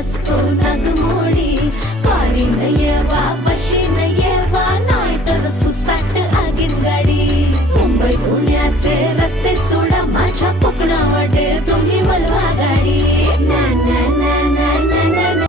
असतो नगमोडी. कारीन येवा बशीन येवा नाहीतर सुसाट आगीन गाडी. मुंबई पुण्याचे